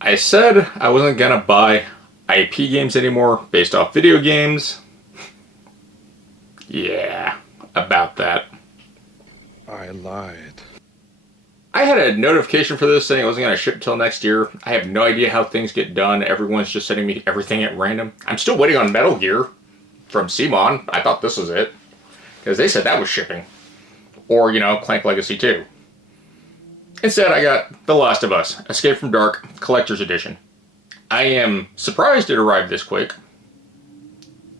I said I wasn't gonna buy IP games anymore based off video games. Yeah, about that. I lied. I had a notification for this saying it wasn't gonna ship until next year. I have no idea how things get done. Everyone's just sending me everything at random. I'm still waiting on Metal Gear from Simon. I thought this was it. Because they said that was shipping. Or, Clank Legacy 2. Instead, I got The Last of Us, Escape from Dark, Collector's Edition. I am surprised it arrived this quick.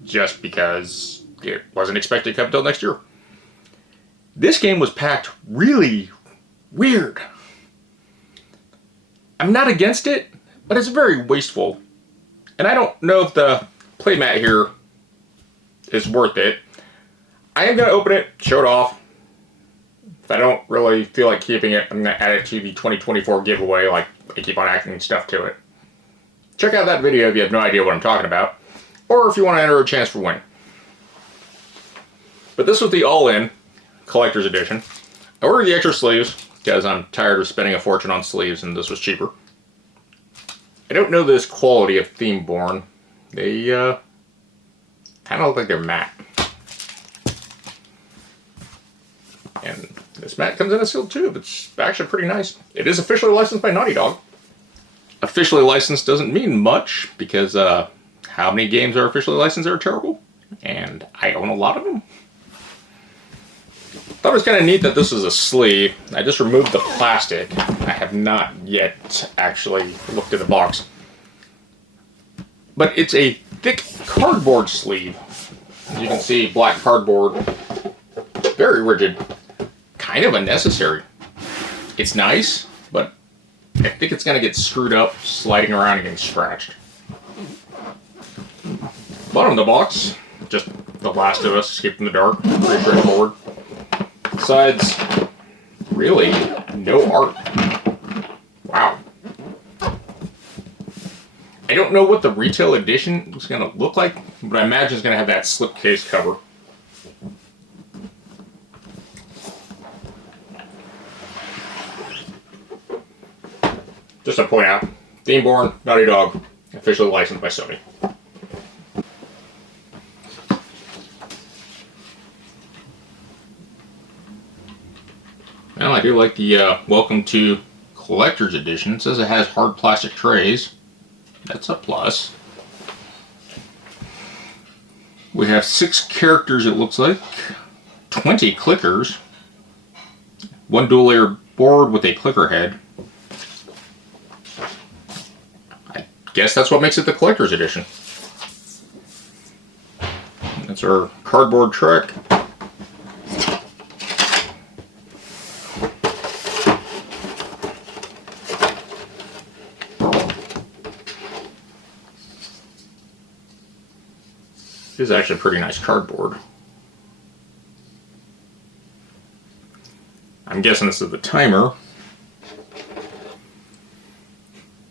Just because it wasn't expected to come until next year. This game was packed really weird. I'm not against it, but it's very wasteful. And I don't know if the playmat here is worth it. I am going to open it, show it off. If I don't really feel like keeping it, I'm going to add it to the 2024 giveaway, like I keep on adding stuff to it. Check out that video if you have no idea what I'm talking about, or if you want to enter a chance for winning. But this was the all-in collector's edition. I ordered the extra sleeves because I'm tired of spending a fortune on sleeves, and this was cheaper. I don't know this quality of Themeborne. They kind of look like they're matte. And this mat comes in a sealed tube. It's actually pretty nice. It is officially licensed by Naughty Dog. Officially licensed doesn't mean much, because how many games are officially licensed that are terrible? And I own a lot of them. Thought it was kind of neat that this is a sleeve. I just removed the plastic. I have not yet actually looked at the box. But it's a thick cardboard sleeve. As you can see, black cardboard. Very rigid. Kind of unnecessary. It's nice, but I think it's going to get screwed up, sliding around and getting scratched. Bottom of the box, just The Last of Us, Escape from the Dark. Pretty straightforward. Besides, really, no art. Wow. I don't know what the retail edition is going to look like, but I imagine it's going to have that slipcase cover. Just to point out, Themeborne, Naughty Dog, officially licensed by Sony. Well, I do like the Welcome to Collector's Edition. It says it has hard plastic trays. That's a plus. We have 6 characters, it looks like. 20 clickers. 1 dual layer board with a clicker head. I guess that's what makes it the Collector's Edition. That's our cardboard truck. This is actually pretty nice cardboard. I'm guessing this is the timer.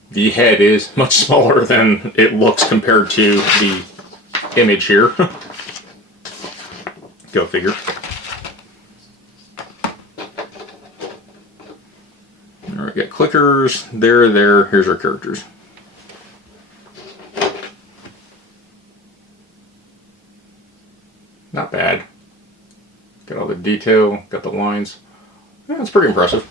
The head is much smaller than it looks compared to the image here. Go figure. Alright, got clickers. There. Here's our characters. Not bad. Got all the detail, got the lines. Yeah, it's pretty impressive.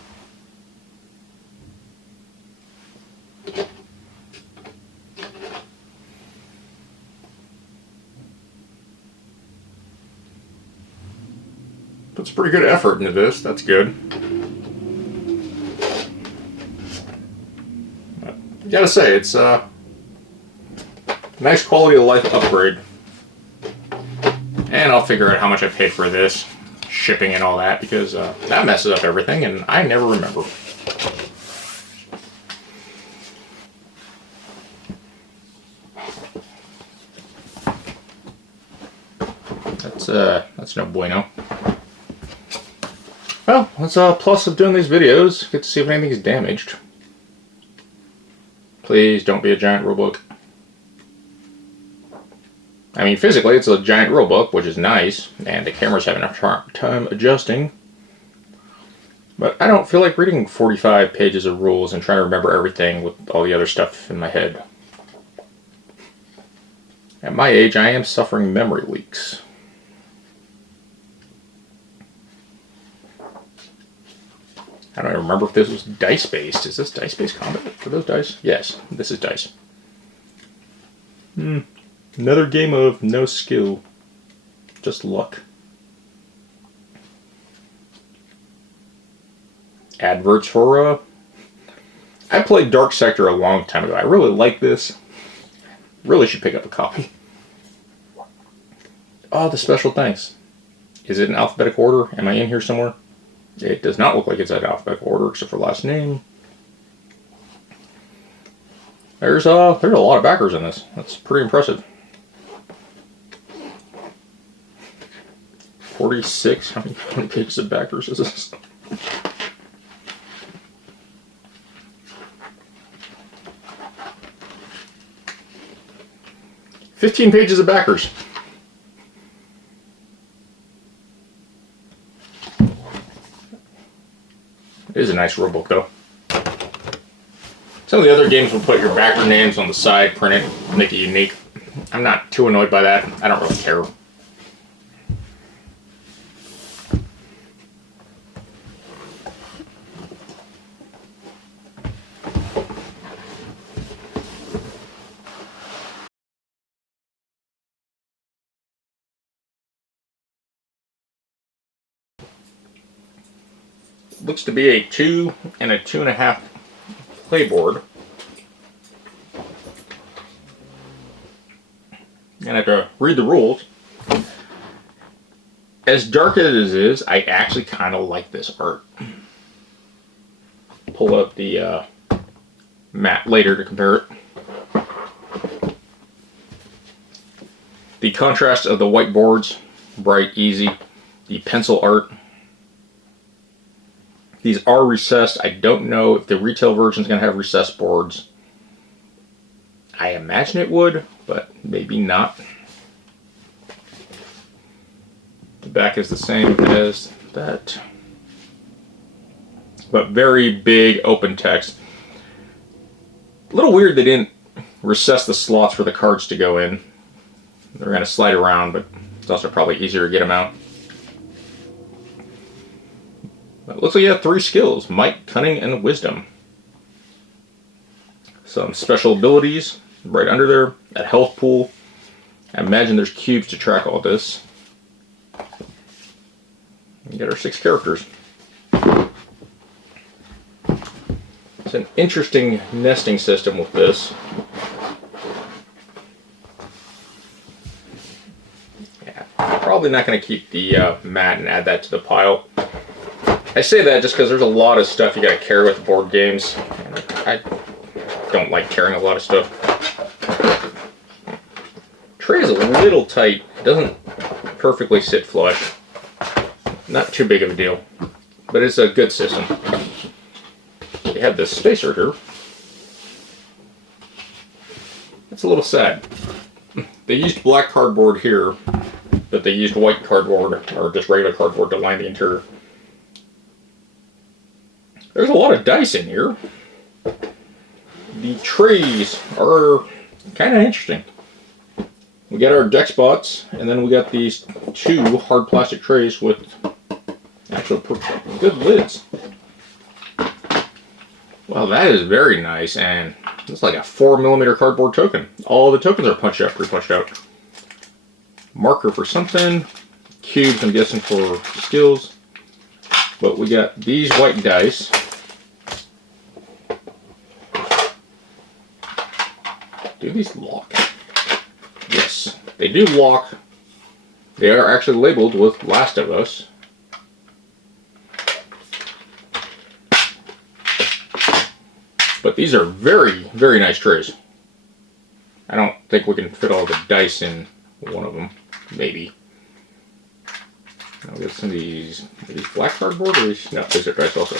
Puts pretty good effort into this, that's good. But, gotta say, it's a nice quality of life upgrade. And I'll figure out how much I paid for this, shipping and all that, because that messes up everything, and I never remember. That's no bueno. Well, that's a plus of doing these videos. Get to see if anything's damaged. Please don't be a giant rulebook. I mean, physically, it's a giant rulebook, which is nice, and the camera's having a hard time adjusting. But I don't feel like reading 45 pages of rules and trying to remember everything with all the other stuff in my head. At my age, I am suffering memory leaks. I don't even remember if this was dice-based. Is this dice-based combat? Are those dice? Yes, this is dice. Another game of no skill. Just luck. Adverts for, I played Dark Sector a long time ago. I really like this. Really should pick up a copy. Oh, the special thanks. Is it in alphabetical order? Am I in here somewhere? It does not look like it's in alphabetical order except for last name. There's a lot of backers in this. That's pretty impressive. 46. How many pages of backers is this? "15 pages of backers." It is a nice rulebook, though. Some of the other games will put your backer names on the side, print it, make it unique. I'm not too annoyed by that. I don't really care. Looks to be a 2 and a 2.5 playboard. And I have to read the rules. As dark as it is, I actually kind of like this art. Pull up the map later to compare it. The contrast of the white boards, bright, easy. The pencil art. These are recessed. I don't know if the retail version is going to have recessed boards. I imagine it would, but maybe not. The back is the same as that. But very big open text. A little weird they didn't recess the slots for the cards to go in. They're going to slide around, but it's also probably easier to get them out. It looks like you have 3 skills: might, cunning, and wisdom. Some special abilities right under there. A health pool. I imagine there's cubes to track all this. We got our 6 characters. It's an interesting nesting system with this. Yeah, probably not going to keep the mat and add that to the pile. I say that just because there's a lot of stuff you got to carry with board games. And I don't like carrying a lot of stuff. Tray is a little tight. It doesn't perfectly sit flush. Not too big of a deal, but it's a good system. We have this spacer here. It's a little sad. They used black cardboard here, but they used white cardboard, or just regular cardboard, to line the interior. There's a lot of dice in here. The trays are kind of interesting. We got our deck spots, and then we got these 2 hard plastic trays with actual good lids. Well, that is very nice, and it's like a 4mm cardboard token. All the tokens are pre-punched out. Marker for something. Cubes, I'm guessing, for skills. But we got these white dice. Do these lock? Yes, they do lock. They are actually labeled with Last of Us. But these are very, very nice trays. I don't think we can fit all the dice in one of them. Maybe. I'll get some of these. Are these black cardboard or these? No, these are dice also.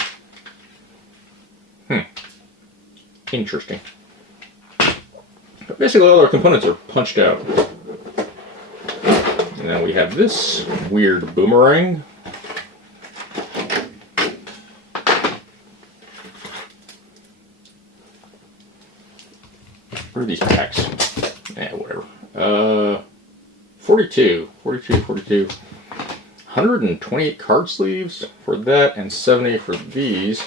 Interesting. But basically all our components are punched out. And then we have this weird boomerang. What are these packs? Yeah, whatever. 42. 128 card sleeves for that, and 70 for these.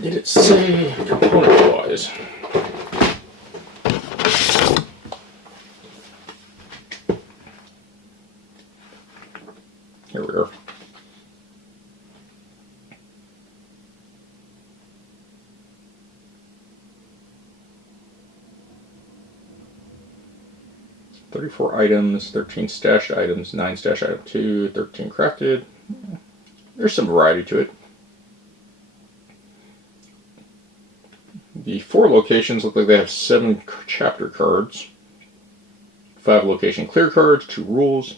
Did it say component-wise? Here we are. "34 items, 13 stashed items, 9 stashed item 2, 13 crafted." There's some variety to it. The 4 locations look like they have 7 chapter cards, 5 location clear cards, 2 rules.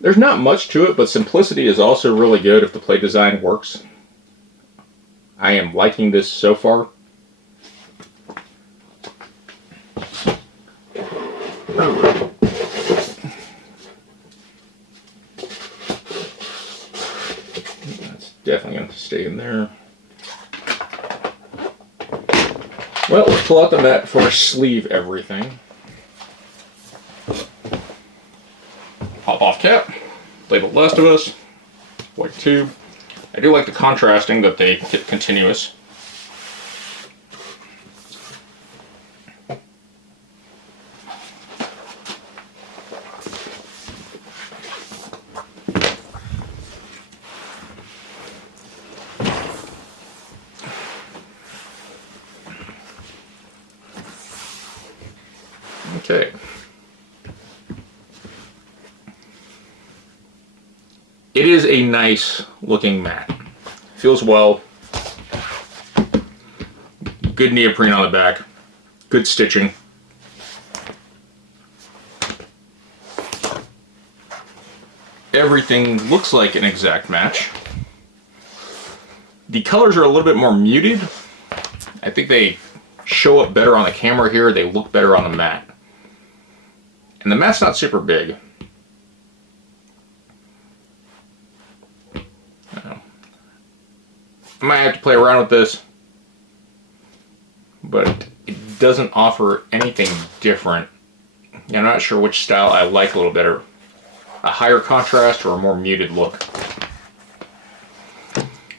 There's not much to it, but simplicity is also really good if the play design works. I am liking this so far. That's definitely going to stay in there. Well, let's pull out the mat before I sleeve everything. Pop off cap. Labeled Last of Us. White tube. I do like the contrasting that they get continuous. Okay. It is a nice looking mat. Feels well. Good neoprene on the back. Good stitching. Everything looks like an exact match. The colors are a little bit more muted. I think they show up better on the camera here. They look better on the mat. And the mat's not super big. I might have to play around with this, but it doesn't offer anything different. I'm not sure which style I like a little better. A higher contrast or a more muted look.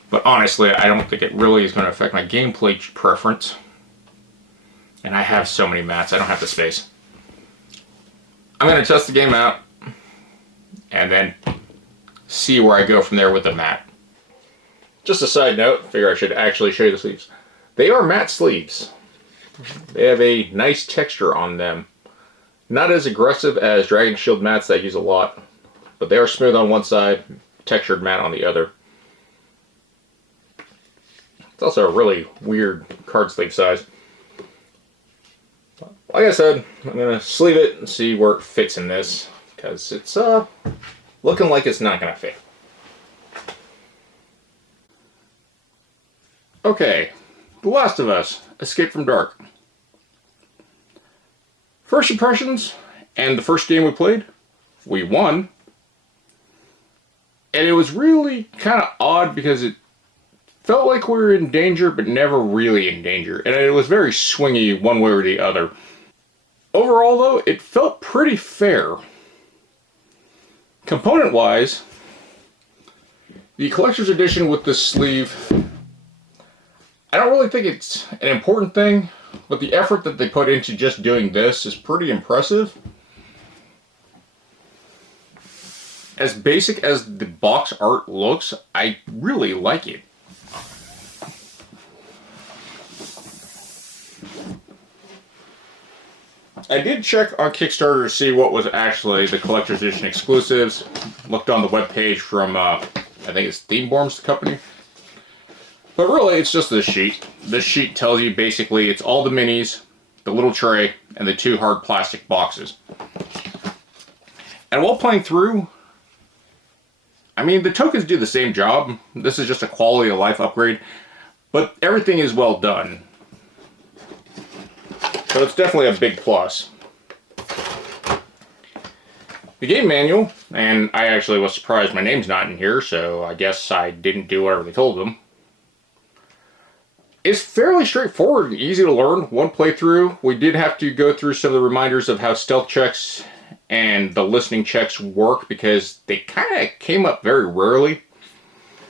But honestly, I don't think it really is going to affect my gameplay preference. And I have so many mats, I don't have the space. I'm going to test the game out and then see where I go from there with the mat. Just a side note, figure I should actually show you the sleeves. They are matte sleeves. They have a nice texture on them. Not as aggressive as Dragon Shield mats that I use a lot, but they are smooth on one side, textured matte on the other. It's also a really weird card sleeve size. Like I said, I'm going to sleeve it and see where it fits in this, because it's looking like it's not going to fit. Okay, The Last of Us, Escape from Dark. First impressions, and the first game we played, we won. And it was really kind of odd because it felt like we were in danger, but never really in danger. And it was very swingy one way or the other. Overall, though, it felt pretty fair. Component-wise, the Collector's Edition with this sleeve, I don't really think it's an important thing, but the effort that they put into just doing this is pretty impressive. As basic as the box art looks, I really like it. I did check on Kickstarter to see what was actually the Collector's Edition exclusives. Looked on the webpage from, I think it's Themeborne's the company. But really, it's just this sheet. This sheet tells you basically it's all the minis, the little tray, and the 2 hard plastic boxes. And while playing through, I mean, the tokens do the same job. This is just a quality of life upgrade, but everything is well done. So it's definitely a big plus. The game manual, and I actually was surprised my name's not in here, so I guess I didn't do whatever they told them. It's fairly straightforward and easy to learn. One playthrough, we did have to go through some of the reminders of how stealth checks and the listening checks work because they kind of came up very rarely.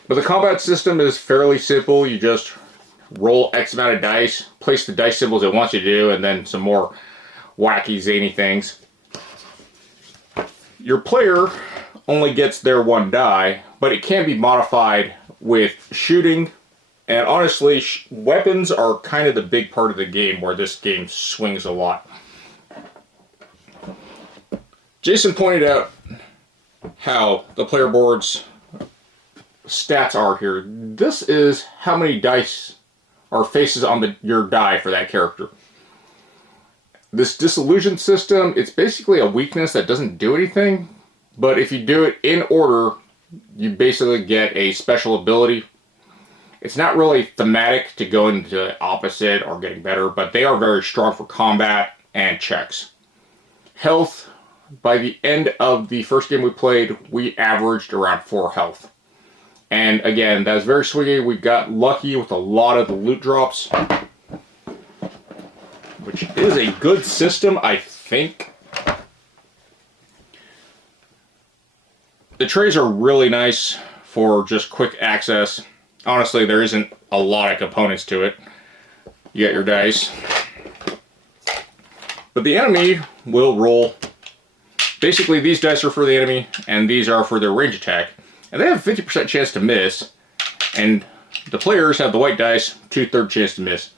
But the combat system is fairly simple. You just roll X amount of dice, place the dice symbols it wants you to do, and then some more wacky, zany things. Your player only gets their one die, but it can be modified with shooting. And honestly, weapons are kind of the big part of the game where this game swings a lot. Jason pointed out how the player board's stats are here. This is how many dice or faces on your die for that character. This disillusion system, it's basically a weakness that doesn't do anything, but if you do it in order, you basically get a special ability. It's not really thematic to go into opposite or getting better, but they are very strong for combat and checks. Health, by the end of the first game we played, we averaged around 4 health. And again, that is very swingy. We got lucky with a lot of the loot drops, which is a good system, I think. The trays are really nice for just quick access. Honestly, there isn't a lot of components to it. You got your dice. But the enemy will roll. Basically, these dice are for the enemy, and these are for their range attack. And they have a 50% chance to miss. And the players have the white dice, 2/3 chance to miss.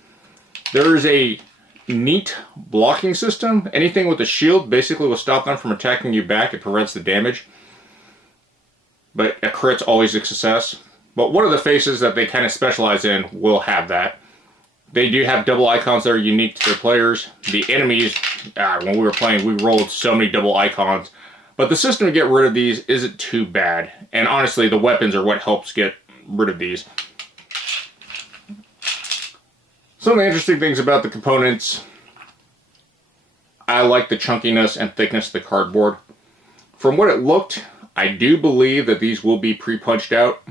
There is a neat blocking system. Anything with a shield basically will stop them from attacking you back. It prevents the damage. But a crit's always a success. But one of the faces that they kind of specialize in will have that. They do have double icons that are unique to their players. The enemies, when we were playing, we rolled so many double icons. But the system to get rid of these isn't too bad. And honestly, the weapons are what helps get rid of these. Some of the interesting things about the components, I like the chunkiness and thickness of the cardboard. From what it looked, I do believe that these will be pre-punched out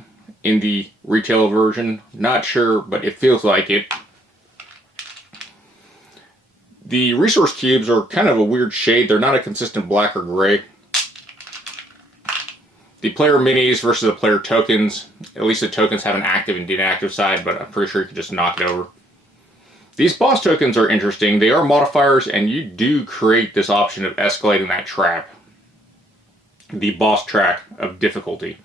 in the retail version. Not sure, but it feels like it. The resource cubes are kind of a weird shade. They're not a consistent black or gray. The player minis versus the player tokens. At least the tokens have an active and inactive side, but I'm pretty sure you can just knock it over. These boss tokens are interesting. They are modifiers, and you do create this option of escalating that trap. The boss track of difficulty.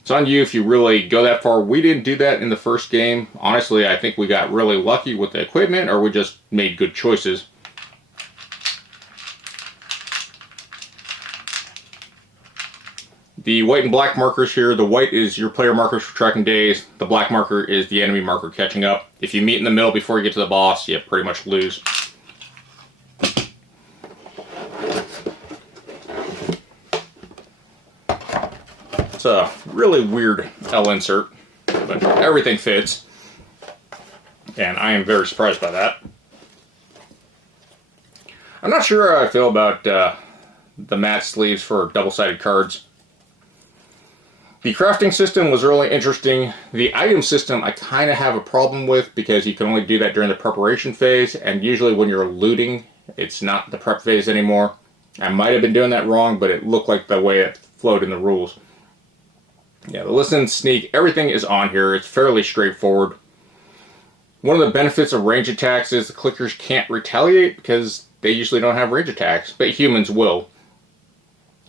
It's on you if you really go that far. We didn't do that in the first game. Honestly, I think we got really lucky with the equipment, or we just made good choices. The white and black markers here, the white is your player markers for tracking days. The black marker is the enemy marker catching up. If you meet in the middle before you get to the boss, you pretty much lose. It's a really weird L insert, but everything fits. And I am very surprised by that. I'm not sure how I feel about the matte sleeves for double-sided cards. The crafting system was really interesting. The item system I kind of have a problem with because you can only do that during the preparation phase, and usually when you're looting, it's not the prep phase anymore. I might have been doing that wrong, but it looked like the way it flowed in the rules. Yeah, the listen, sneak, everything is on here. It's fairly straightforward. One of the benefits of range attacks is the clickers can't retaliate because they usually don't have range attacks, but humans will.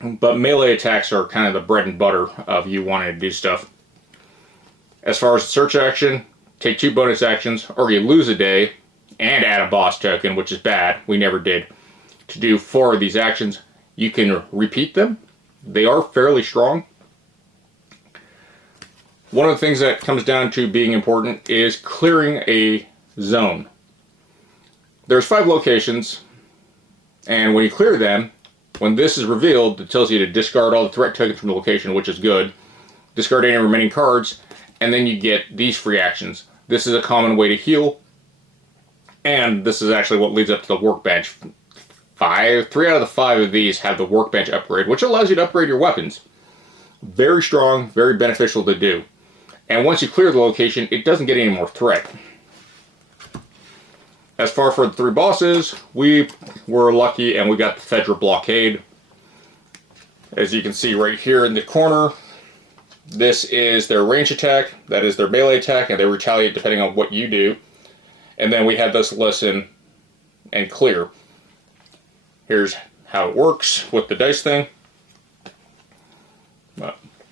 But melee attacks are kind of the bread and butter of you wanting to do stuff. As far as the search action, take 2 bonus actions, or you lose a day, and add a boss token, which is bad. We never did. To do 4 of these actions, you can repeat them. They are fairly strong. One of the things that comes down to being important is clearing a zone. There's 5 locations, and when you clear them, when this is revealed, it tells you to discard all the threat tokens from the location, which is good. Discard any remaining cards, and then you get these free actions. This is a common way to heal, and this is actually what leads up to the workbench. 3 out of the 5 of these have the workbench upgrade, which allows you to upgrade your weapons. Very strong, very beneficial to do. And once you clear the location, it doesn't get any more threat. As far for the 3 bosses, we were lucky and we got the Fedra Blockade. As you can see right here in the corner, this is their range attack, that is their melee attack, and they retaliate depending on what you do. And then we have this listen and clear. Here's how it works with the dice thing.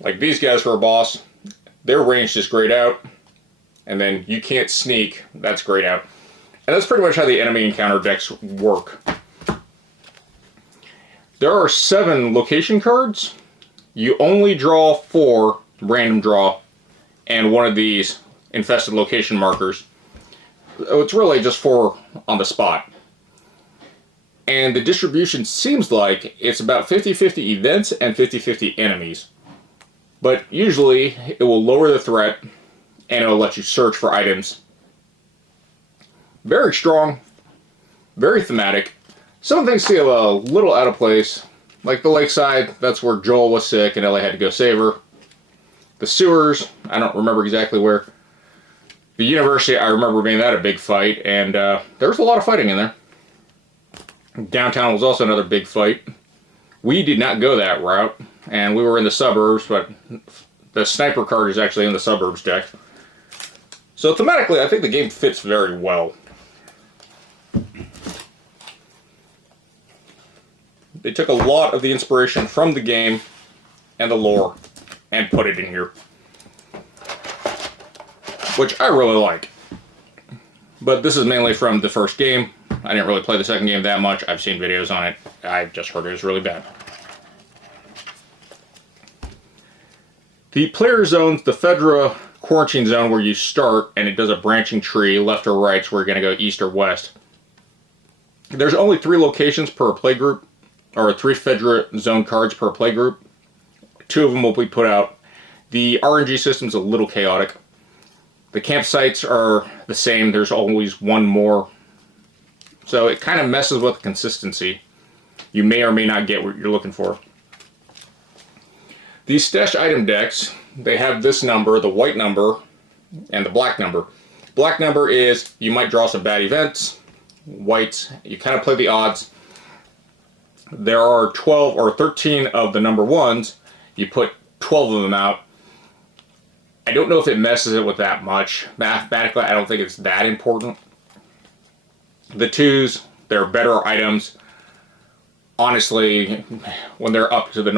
Like these guys for a boss, their range is grayed out, and then you can't sneak, that's grayed out. And that's pretty much how the enemy encounter decks work. There are 7 location cards. You only draw 4 random draw and 1 of these infested location markers. So it's really just 4 on the spot. And the distribution seems like it's about 50-50 events and 50-50 enemies. But usually it will lower the threat and it will let you search for items. Very strong, very thematic. Some things feel a little out of place. Like the lakeside, that's where Joel was sick and Ellie had to go save her. The sewers, I don't remember exactly where. The university, I remember being that a big fight, and there was a lot of fighting in there. Downtown was also another big fight. We did not go that route, and we were in the suburbs, but the sniper card is actually in the suburbs deck. So thematically, I think the game fits very well. They took a lot of the inspiration from the game and the lore and put it in here, which I really like. But this is mainly from the first game. I didn't really play the second game that much. I've seen videos on it. I've just heard it was really bad. The player zones, the Fedra quarantine zone where you start, and it does a branching tree, left or right, so we're going to go east or west. There's only 3 locations per play group, or 3 Fedra zone cards per play group. 2 of them will be put out. The RNG system's a little chaotic. The campsites are the same. There's always 1 more. So it kind of messes with consistency. You may or may not get what you're looking for. These stash item decks, they have this number, the white number, and the black number. Black number is you might draw some bad events. White, you kind of play the odds. There are 12 or 13 of the number 1s. You put 12 of them out. I don't know if it messes it with that much. Mathematically, I don't think it's that important. The 2s, they're better items. Honestly, when they're up to the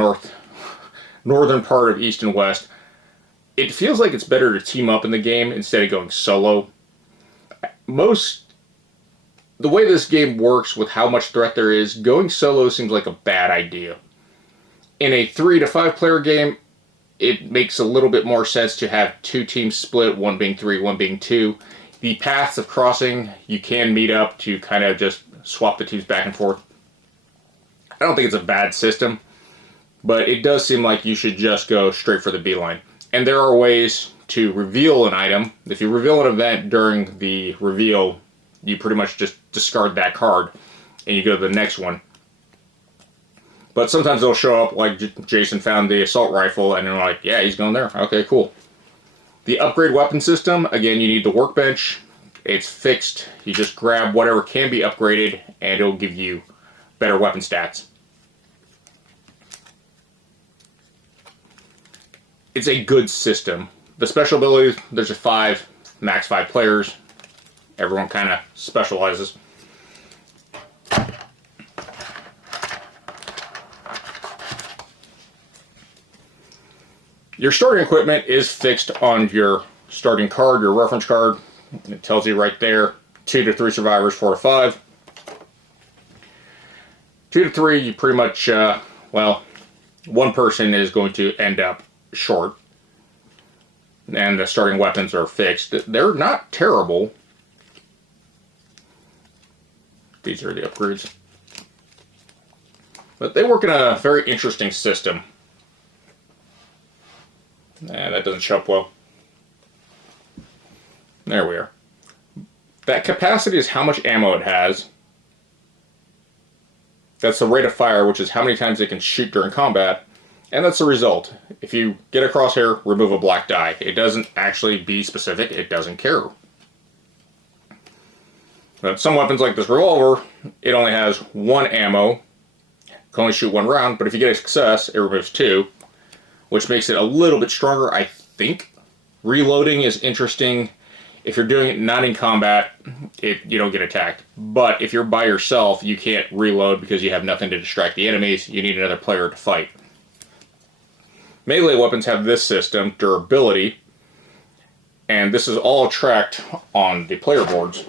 northern part of East and West, it feels like it's better to team up in the game instead of going solo. The way this game works with how much threat there is, going solo seems like a bad idea. In a 3 to 5 player game, it makes a little bit more sense to have 2 teams split, 1 being 3, 1 being 2. The paths of crossing, you can meet up to kind of just swap the teams back and forth. I don't think it's a bad system, but it does seem like you should just go straight for the beeline. And there are ways to reveal an item. If you reveal an event during the reveal, you pretty much just discard that card and you go to the next one. But sometimes they'll show up like Jason found the assault rifle and they're like, yeah, he's going there. Okay, cool. The upgrade weapon system, again, you need the workbench. It's fixed. You just grab whatever can be upgraded and it'll give you better weapon stats. It's a good system. The special abilities, there's a 5, max 5 players. Everyone kind of specializes. Your starting equipment is fixed on your starting card, your reference card. It tells you right there, 2 to 3 survivors, 4 to 5. 2 to 3, you pretty much, well, 1 person is going to end up short. And the starting weapons are fixed. They're not terrible. These are the upgrades. But they work in a very interesting system. And that doesn't show up well. There we are. That capacity is how much ammo it has. That's the rate of fire, which is how many times it can shoot during combat. And that's the result. If you get a crosshair, remove a black die. It doesn't actually be specific. It doesn't care. But some weapons like this revolver, it only has 1 ammo, can only shoot 1 round, but if you get a success, it removes 2, which makes it a little bit stronger, I think. Reloading is interesting. If you're doing it not in combat, you don't get attacked. But if you're by yourself, you can't reload because you have nothing to distract the enemies. You need another player to fight. Melee weapons have this system, durability, and this is all tracked on the player boards.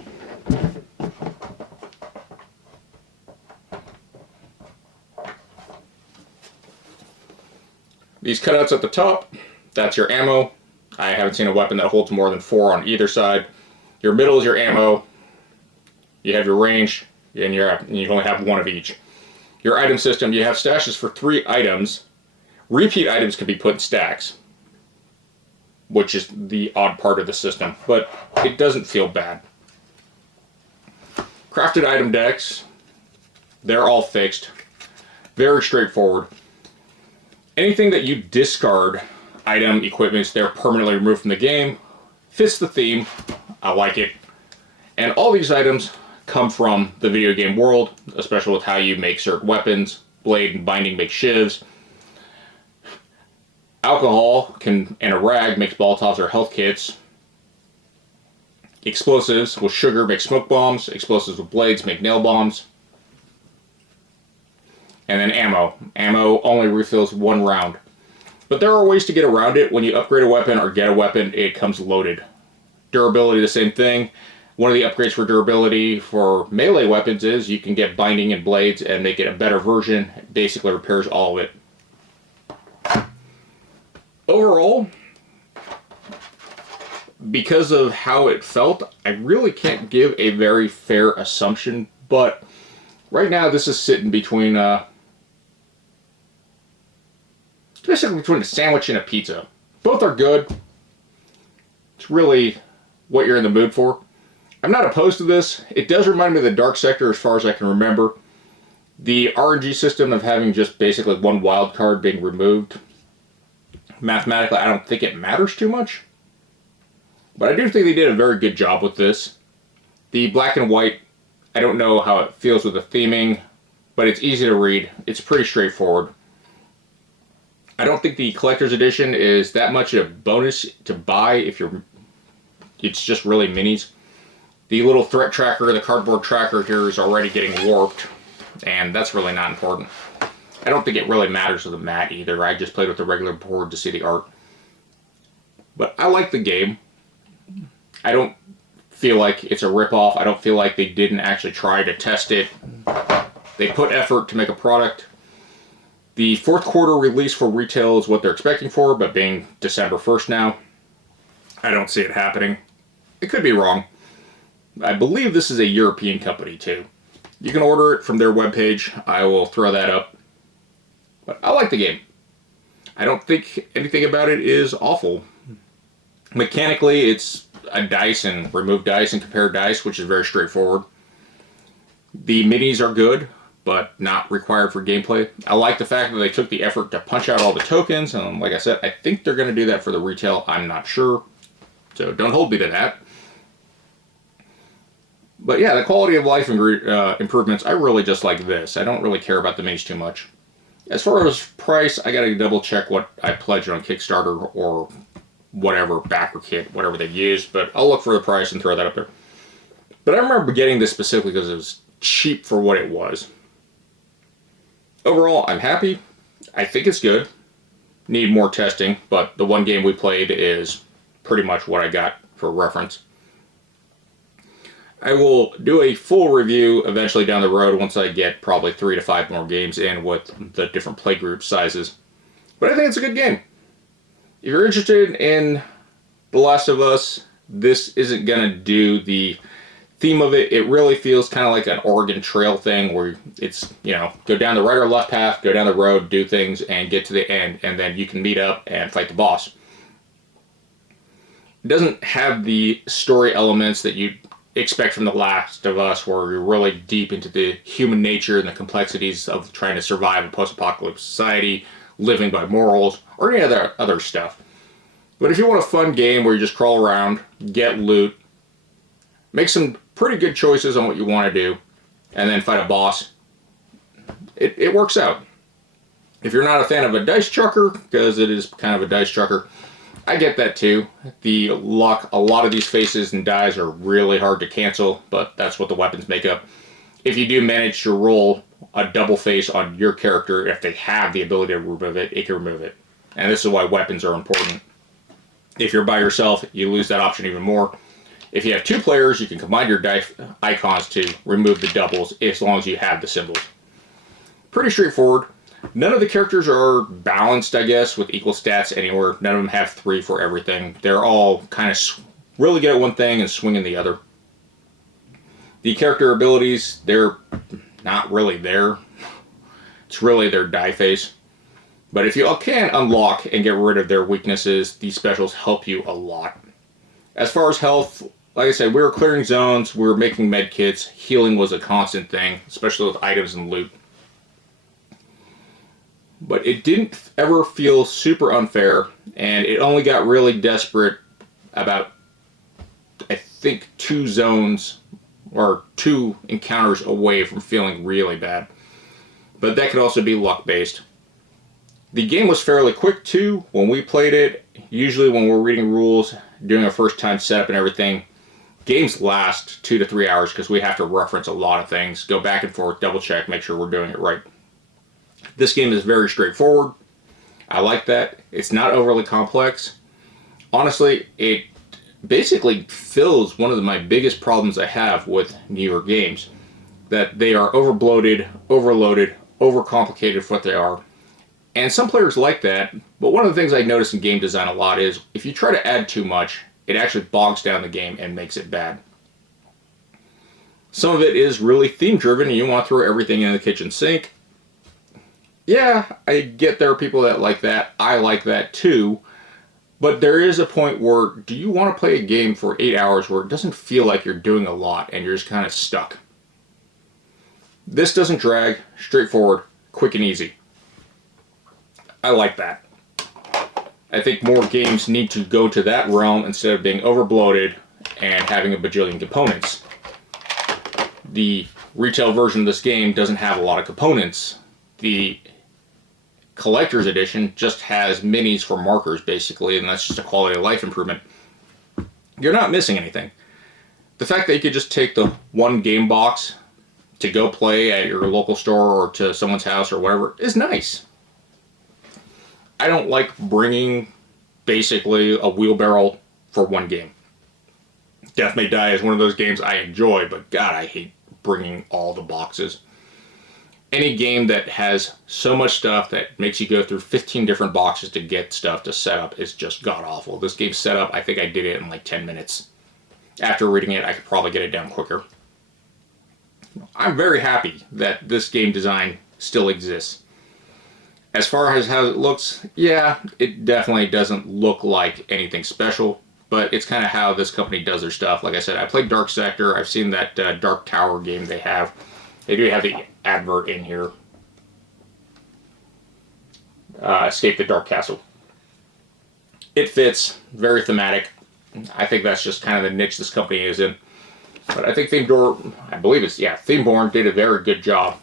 These cutouts at the top, that's your ammo. I haven't seen a weapon that holds more than 4 on either side. Your middle is your ammo. You have your range, and you only have 1 of each. Your item system, you have stashes for 3 items. Repeat items can be put in stacks, which is the odd part of the system, but it doesn't feel bad. Crafted item decks, they're all fixed. Very straightforward. Anything that you discard, item, equipment, they're permanently removed from the game. Fits the theme. I like it. And all these items come from the video game world, especially with how you make certain weapons. Blade and binding make shivs. Alcohol and a rag makes Molotovs or health kits. Explosives with sugar make smoke bombs. Explosives with blades make nail bombs. And then ammo. Ammo only refills 1 round. But there are ways to get around it. When you upgrade a weapon or get a weapon, it comes loaded. Durability, the same thing. One of the upgrades for durability for melee weapons is you can get binding and blades and make it a better version. It basically repairs all of it. Overall, because of how it felt, I really can't give a very fair assumption, but right now this is sitting between basically between a sandwich and a pizza. Both are good. It's really what you're in the mood for. I'm not opposed to this. It does remind me of the Dark Sector as far as I can remember. The RNG system of having just basically 1 wild card being removed. Mathematically, I don't think it matters too much. But I do think they did a very good job with this. The black and white, I don't know how it feels with the theming, but it's easy to read. It's pretty straightforward. I don't think the collector's edition is that much of a bonus to buy if you're... It's just really minis. The little threat tracker, the cardboard tracker here is already getting warped, and that's really not important. I don't think it really matters with the mat either. I just played with the regular board to see the art. But I like the game. I don't feel like it's a ripoff. I don't feel like they didn't actually try to test it. They put effort to make a product. The 4th quarter release for retail is what they're expecting for, but being December 1st now, I don't see it happening. It could be wrong. I believe this is a European company too. You can order it from their webpage. I will throw that up. But I like the game. I don't think anything about it is awful. Mechanically, it's a dice and remove dice and compare dice, which is very straightforward. The minis are good, but not required for gameplay. I like the fact that they took the effort to punch out all the tokens, and like I said, I think they're going to do that for the retail. I'm not sure, so don't hold me to that. But yeah, the quality of life improvements, I really just like this. I don't really care about the minis too much. As far as price, I gotta double check what I pledged on Kickstarter or whatever, backer kit, whatever they've used, but I'll look for the price and throw that up there. But I remember getting this specifically because it was cheap for what it was. Overall, I'm happy. I think it's good. Need more testing, but the one game we played is pretty much what I got for reference. I will do a full review eventually down the road once I get probably 3 to 5 more games in with the different playgroup sizes. But I think it's a good game. If you're interested in The Last of Us, this isn't going to do the theme of it. It really feels kind of like an Oregon Trail thing where it's, you know, go down the right or left path, go down the road, do things, and get to the end, and then you can meet up and fight the boss. It doesn't have the story elements that you expect from The Last of Us, where you're really deep into the human nature and the complexities of trying to survive in a post-apocalyptic society, living by morals, or any other stuff. But if you want a fun game where you just crawl around, get loot, make some pretty good choices on what you want to do, and then fight a boss. It works out. If you're not a fan of a dice chucker, because it is kind of a dice chucker, I get that too. The luck, a lot of these faces and dies are really hard to cancel, but that's what the weapons make up. If you do manage to roll a double face on your character, if they have the ability to remove it, it can remove it. And this is why weapons are important. If you're by yourself, you lose that option even more. If you have 2 players, you can combine your dice icons to remove the doubles as long as you have the symbols. Pretty straightforward. None of the characters are balanced, I guess, with equal stats anywhere. None of them have 3 for everything. They're all kind of really good at one thing and swinging the other. The character abilities, they're not really there. It's really their die face. But if you can unlock and get rid of their weaknesses, these specials help you a lot. As far as health, like I said, we were clearing zones, we were making med kits. Healing was a constant thing, especially with items and loot. But it didn't ever feel super unfair, and it only got really desperate about, I think, 2 zones or 2 encounters away from feeling really bad. But that could also be luck-based. The game was fairly quick too when we played it. Usually when we're reading rules, doing a first time setup and everything, games last 2 to 3 hours because we have to reference a lot of things, go back and forth, double check, make sure we're doing it right. This game is very straightforward. I like that. It's not overly complex. Honestly, it basically fills one of my biggest problems I have with newer games. That they are overbloated, overloaded, overcomplicated for what they are. And some players like that, but one of the things I notice in game design a lot is if you try to add too much, it actually bogs down the game and makes it bad. Some of it is really theme driven and you want to throw everything in the kitchen sink. Yeah, I get there are people that like that. I like that too. But there is a point where, do you want to play a game for 8 hours where it doesn't feel like you're doing a lot and you're just kind of stuck? This doesn't drag, straightforward, quick and easy. I like that. I think more games need to go to that realm instead of being overbloated and having a bajillion components. The retail version of this game doesn't have a lot of components. The collector's edition just has minis for markers, basically, and that's just a quality of life improvement. You're not missing anything. The fact that you could just take the one game box to go play at your local store or to someone's house or whatever is nice. I don't like bringing basically a wheelbarrow for one game. Death May Die is one of those games I enjoy, but God, I hate bringing all the boxes. Any game that has so much stuff that makes you go through 15 different boxes to get stuff to set up is just god-awful. This game's set up, I think I did it in like 10 minutes. After reading it, I could probably get it down quicker. I'm very happy that this game design still exists. As far as how it looks, yeah, it definitely doesn't look like anything special, but it's kind of how this company does their stuff. Like I said, I played Dark Sector. I've seen that Dark Tower game they have. They do have the advert in here. Escape the Dark Castle. It fits, very thematic. I think that's just kind of the niche this company is in. But I think Themeborne did a very good job.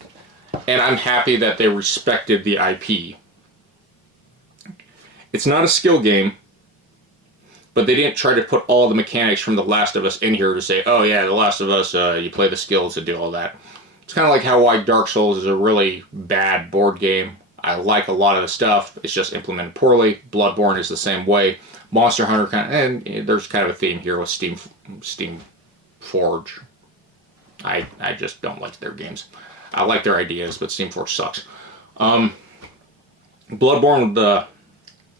And I'm happy that they respected the IP. It's not a skill game, but they didn't try to put all the mechanics from The Last of Us in here to say, oh yeah, The Last of Us, you play the skills to do all that. It's kind of like why Dark Souls is a really bad board game. I like a lot of the stuff, it's just implemented poorly. Bloodborne is the same way. Monster Hunter, and there's kind of a theme here with Steam Forge. I just don't like their games. I like their ideas, but Steamforge sucks. Bloodborne, the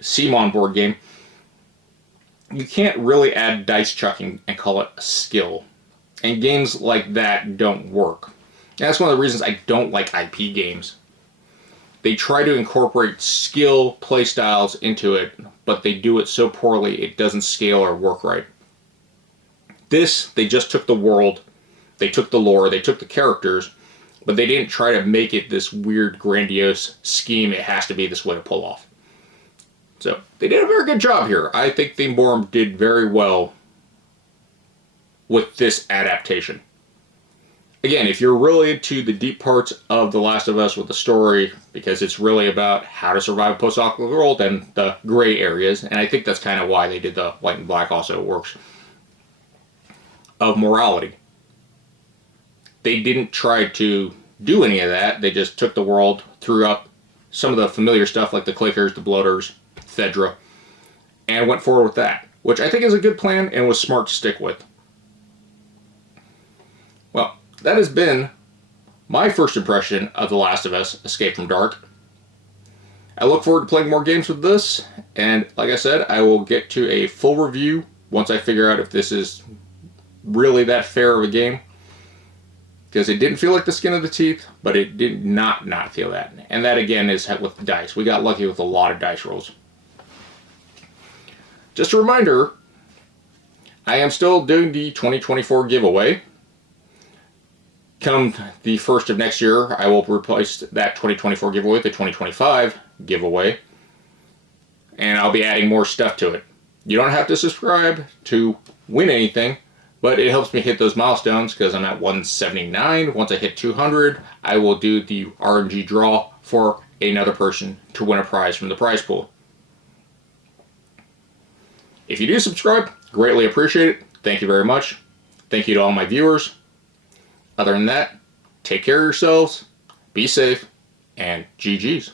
Simon board game, you can't really add dice chucking and call it a skill. And games like that don't work. That's one of the reasons I don't like IP games. They try to incorporate skill playstyles into it, but they do it so poorly it doesn't scale or work right. This, they just took the world, they took the lore, they took the characters, but they didn't try to make it this weird, grandiose scheme it has to be this way to pull off. So, they did a very good job here. I think Themeborne did very well with this adaptation. Again, if you're really into the deep parts of The Last of Us with the story, because it's really about how to survive a post-apocalyptic world and the gray areas, and I think that's kind of why they did the white and black also works, of morality. They didn't try to do any of that. They just took the world, threw up some of the familiar stuff like the clickers, the bloaters, Fedra, and went forward with that, which I think is a good plan and was smart to stick with. Well, that has been my first impression of The Last of Us Escape from Dark. I look forward to playing more games with this, and like I said, I will get to a full review once I figure out if this is really that fair of a game. Because it didn't feel like the skin of the teeth, but it did not feel that. And that again is with the dice. We got lucky with a lot of dice rolls. Just a reminder, I am still doing the 2024 giveaway. Come the 1st of next year, I will replace that 2024 giveaway with the 2025 giveaway. And I'll be adding more stuff to it. You don't have to subscribe to win anything, but it helps me hit those milestones because I'm at 179. Once I hit 200, I will do the RNG draw for another person to win a prize from the prize pool. If you do subscribe, greatly appreciate it. Thank you very much. Thank you to all my viewers. Other than that, take care of yourselves, be safe, and GG's.